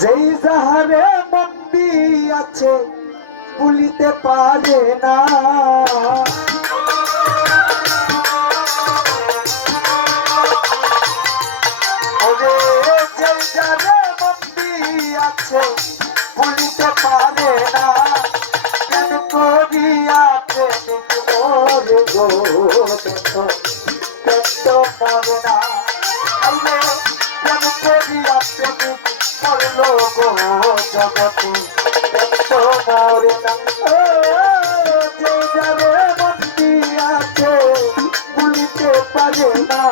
যেই যাহারে বন্দি আছে ভুলিতে পারে না। যেই যাহারে আছে জগতে ব্যস্ত কাউরে না যে যাবে বন্দি আছে ভুলিতে পারে না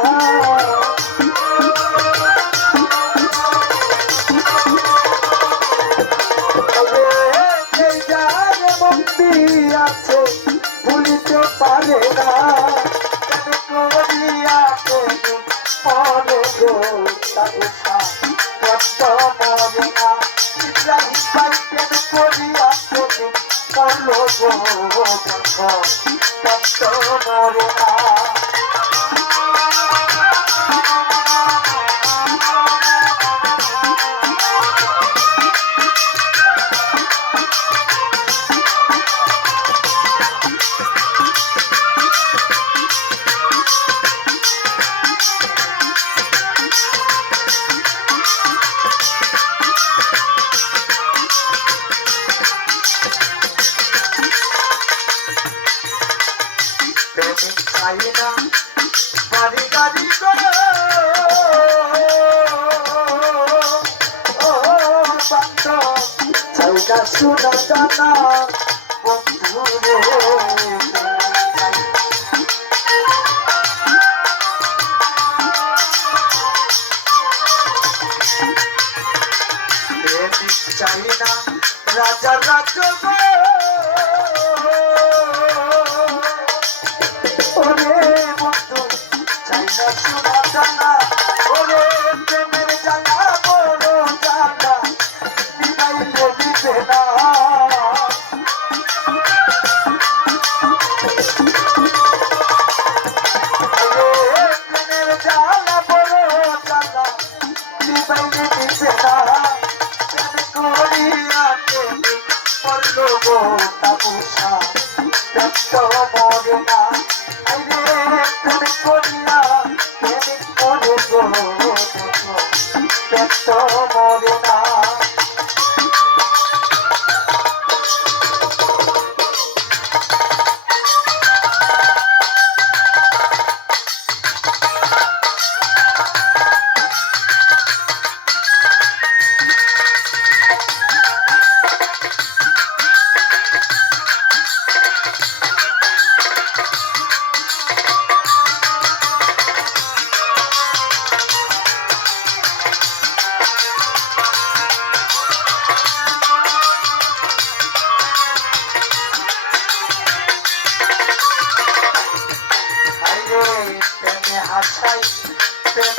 আছে ভুলিতে পারে না আছে অনেক কথা বাড়িয়ে দাম বাড়ি গাড়ি করো চৌকা সুনা জানা বন্ধু চাহিদা রাজা রাজ্য লোগো তাবুসা যত মরে না আইরে তুমি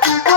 Thank you.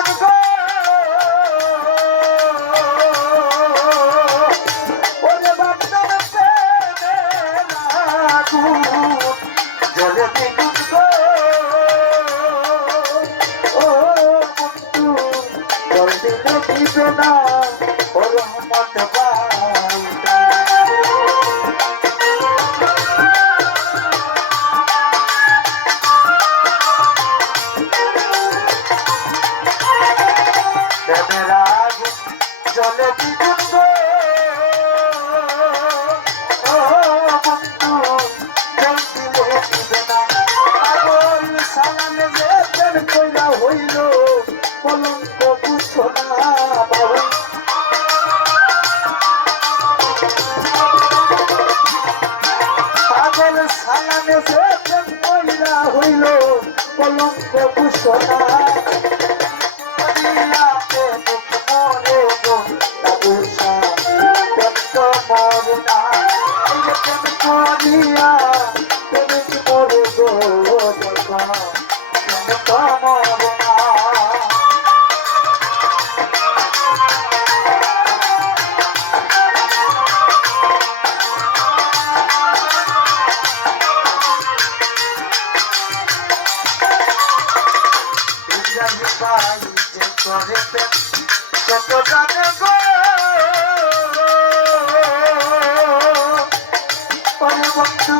বন্ধু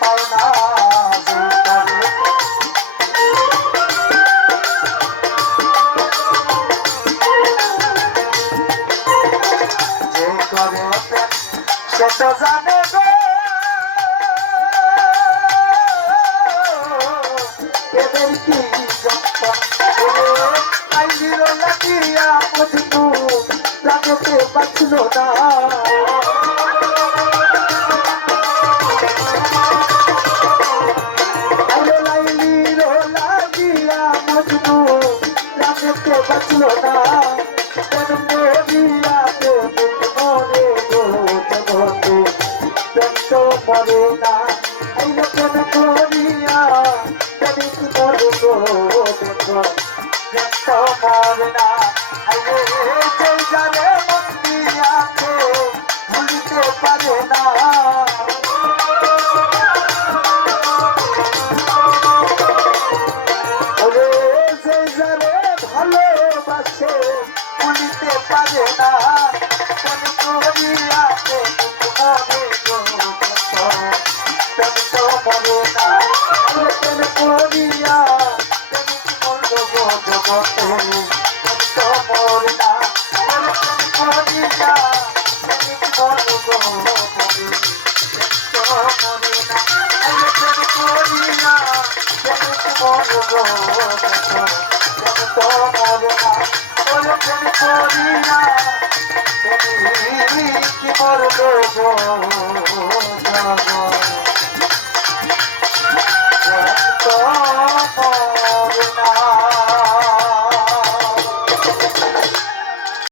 পাওনা সে তো জানে এদের কি আইলির লাগিয়া বধু রাজতে বাঁচল না তো বাঁচলো না জন্ম দিয়া মরে গো জগত রক্ত মরে না এই রকম করিয়া কবি মরে গো জগত রক্ত মরে না Oh, oh, oh, oh, oh,